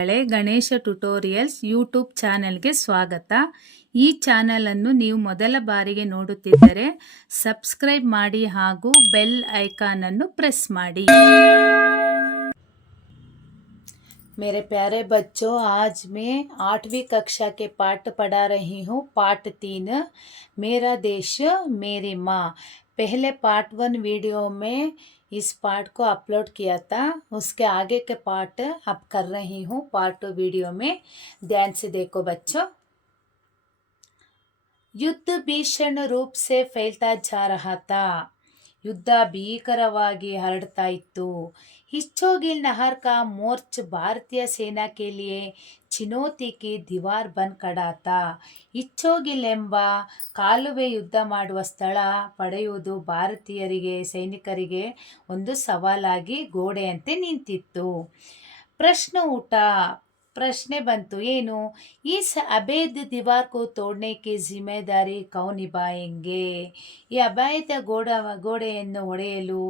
Ganesha tutorials YouTube ಚಾನೆಲ್ಗೆ ಸ್ವಾಗತ. ಈ ಚಾನೆಲ್ ಅನ್ನು ನೀವು ಮೊದಲ ಬಾರಿಗೆ ನೋಡುತ್ತಿದ್ದರೆ ಸಬ್ಸ್ಕ್ರೈಬ್ ಮಾಡಿ ಹಾಗೂ ಬೆಲ್ ಐಕಾನ್ ಅನ್ನು ಪ್ರೆಸ್ ಮಾಡಿ. मेरे प्यारे बच्चों, आज मैं 8वीं कक्षा के पाठ पढ़ा रही हूँ. पाठ 3 मेरा देश मेरी माँ. पहले पार्ट 1 वीडियो में इस पाठ को अपलोड किया था. उसके आगे के पाठ अब कर रही हूँ पार्ट 2 वीडियो में. ध्यान से देखो बच्चों. युद्ध भीषण रूप से फैलता जा रहा था. ಯುದ್ಧ ಭೀಕರವಾಗಿ ಹರಡ್ತಾ ಇತ್ತು. ಹಿಚ್ಚೋಗಿಲ್ ನಹರ್ ಕಾ ಮೋರ್ಚ್ ಭಾರತೀಯ ಸೇನಾ ಕೆ ಲಿಯೆ ಚಿನೋತಿ ಕಿ ದಿವಾರ್ ಬನ್ ಕಡಾತ. ಹಿಚ್ಚೋಗಿಲ್ ಎಂಬ ಕಾಲುವೆ ಯುದ್ಧ ಮಾಡುವ ಸ್ಥಳ ಪಡೆಯುವುದು ಭಾರತೀಯರಿಗೆ ಸೈನಿಕರಿಗೆ ಒಂದು ಸವಾಲಾಗಿ ಗೋಡೆಯಂತೆ ನಿಂತಿತ್ತು. ಪ್ರಶ್ನೆ ಬಂತು, ಏನು? इस अवैध दीवार को तोड़ने की जिम्मेदारी कौन निभाएंगे? ಈ ಅಭಾಯದ ಗೋಡೆಯನ್ನು ಒಡೆಯಲು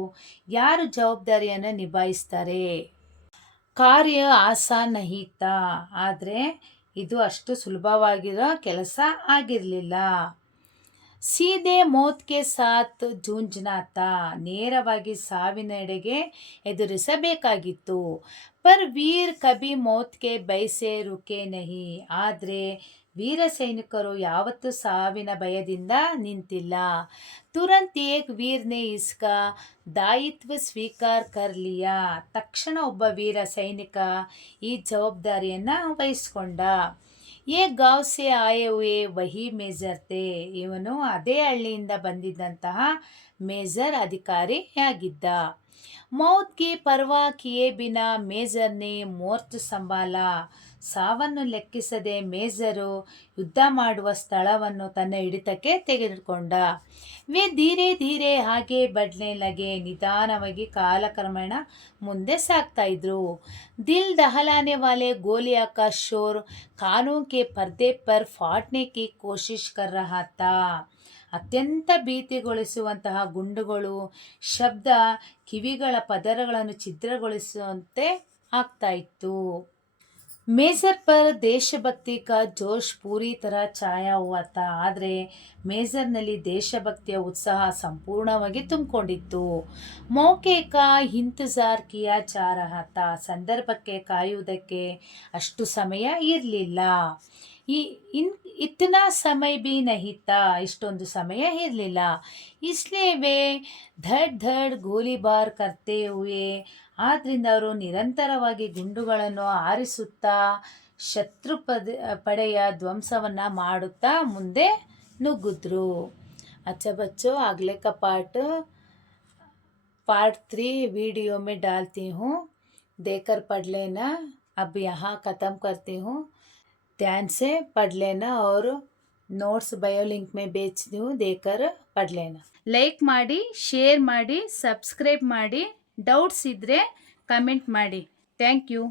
ಯಾರು ಜವಾಬ್ದಾರಿಯನ್ನು ನಿಭಾಯಿಸ್ತಾರೆ? ಕಾರ್ಯ ಆಸಾನ್ ನಹೀತ. ಆದರೆ ಇದು ಅಷ್ಟು ಸುಲಭವಾಗಿರೋ ಕೆಲಸ ಆಗಿರಲಿಲ್ಲ. ಸೀದೆ ಮೌತ್ ಕೆ ಸಾಥ್ ಜೂಂಜ್ನಾತ. ನೇರವಾಗಿ ಸಾವಿನೆಡೆಗೆ ಎದುರಿಸಬೇಕಾಗಿತ್ತು. ಪರ್ ವೀರ್ ಕಭಿ ಮೌತ್ ಕೆ ಬೈಸೆ ರುಕೆ ನಹಿ. ಆದರೆ ವೀರ ಸೈನಿಕರು ಯಾವತ್ತೂ ಸಾವಿನ ಭಯದಿಂದ ನಿಂತಿಲ್ಲ. ತುರಂತ್ ಏಕ್ ವೀರ್ ನೆ ಇಸ್ಕಾ ದಾಯಿತ್ವ ಸ್ವೀಕಾರ ಕರ್ ಲಿಯಾ. ತಕ್ಷಣ ಒಬ್ಬ ವೀರ ಸೈನಿಕ ಈ ಜವಾಬ್ದಾರಿಯನ್ನು ವಹಿಸ್ಕೊಂಡ. ಏ ಗಾಂವ್ ಸೆ ಆಯೆ ಹುಯೆ ವಹಿ ಮೇಜರ್ ಥೆ. ಇವನು ಅದೇ ಹಳ್ಳಿಯಿಂದ ಬಂದಿದ್ದಂತಹ ಮೇಜರ್ ಅಧಿಕಾರಿಯಾಗಿದ್ದ. ಮೌತ್ ಕಿ ಪರ್ವಾ ಕಿಯೇ ಬಿನಾ ಮೇಜರ್ನೇ ಮೋರ್ಚ್ ಸಂಭಾಲ. ಸಾವನ್ನು ಲೆಕ್ಕಿಸದೆ ಮೇಜರು ಯುದ್ಧ ಮಾಡುವ ಸ್ಥಳವನ್ನು ತನ್ನ ಹಿಡಿತಕ್ಕೆ ತೆಗೆದುಕೊಂಡ. ವೇ ಧೀರೆ ಧೀರೆ ಹಾಗೆ ಬಡ್ನೆ ಲಗೆ. ನಿಧಾನವಾಗಿ ಕಾಲಕ್ರಮೇಣ ಮುಂದೆ ಸಾಗ್ತಾ ಇದ್ರು. ದಿಲ್ ದಹಲಾನೆ ವಾಲೆ ಗೋಲಿಯಾ ಕಾ ಶೋರ್ ಕಾನೂನ್ ಕೆ ಪರ್ದೆ ಪರ್ ಫಾಟ್ನೆ ಕಿ ಕೋಶಿಶ್ ಕರ್ ರಹಾ ಥಾ. ಅತ್ಯಂತ ಭೀತಿಗೊಳಿಸುವಂತಹ ಗುಂಡುಗಳು ಶಬ್ದ ಕಿವಿಗಳ ಪದರಗಳನ್ನು ಛಿದ್ರಗೊಳಿಸುವಂತೆ ಆಗ್ತಾ ಇತ್ತು. ಮೇಜರ್ ಪರ್ ದೇಶಭಕ್ತಿ ಕಾ ಜೋಶ್ ಪೂರಿ ತರ ಛಾಯಾ ಹುವಾ ಥಾ. ಆದರೆ ಮೇಜರ್ನಲ್ಲಿ ದೇಶಭಕ್ತಿಯ ಉತ್ಸಾಹ ಸಂಪೂರ್ಣವಾಗಿ ತುಂಬಿಕೊಂಡಿತ್ತು. ಮೌಕೆ ಕಾ ಇಂತಜಾರ್ ಕಿಯಾ ಜಾ ರಹಾ ಥಾ. ಸಂದರ್ಭಕ್ಕೆ ಕಾಯುವುದಕ್ಕೆ ಅಷ್ಟು ಸಮಯ ಇರಲಿಲ್ಲ. ಇತ್ನಾ ಸಮಯ ಬಿ ನಹಿ ಥಾ. ಇಷ್ಟೊಂದು ಸಮಯ ಇರಲಿಲ್ಲ. ಇಸ್ಲಿಯೇ ವೇ ಧಡ್ ಧಡ್ ಗೋಲಿಬಾರ್ ಕರ್ತೆ ಹುಯೆ. ಆದ್ದರಿಂದ ಅವರು ನಿರಂತರವಾಗಿ ಗುಂಡುಗಳನ್ನು ಹಾರಿಸುತ್ತಾ ಶತ್ರು ಪಡೆಯ ಧ್ವಂಸವನ್ನು ಮಾಡುತ್ತಾ ಮುಂದೆ ನುಗ್ಗಿದ್ರು. अच्छा बच्चों, अगले का पार्ट 3 वीडियो में डालती हूँ, देकर पढ़ लेना. अब यहाँ ख़त्म करती हूँ. ध्यान से पढ़ लेना और नोट्स बायो लिंक में भेजती हूँ, देकर पढ़ लेना. ಲೈಕ್ ಮಾಡಿ, ಶೇರ್ ಮಾಡಿ, ಸಬ್ಸ್ಕ್ರೈಬ್ ಮಾಡಿ. ಡೌಟ್ಸ್ ಇದ್ದರೆ ಕಮೆಂಟ್ ಮಾಡಿ. Thank you.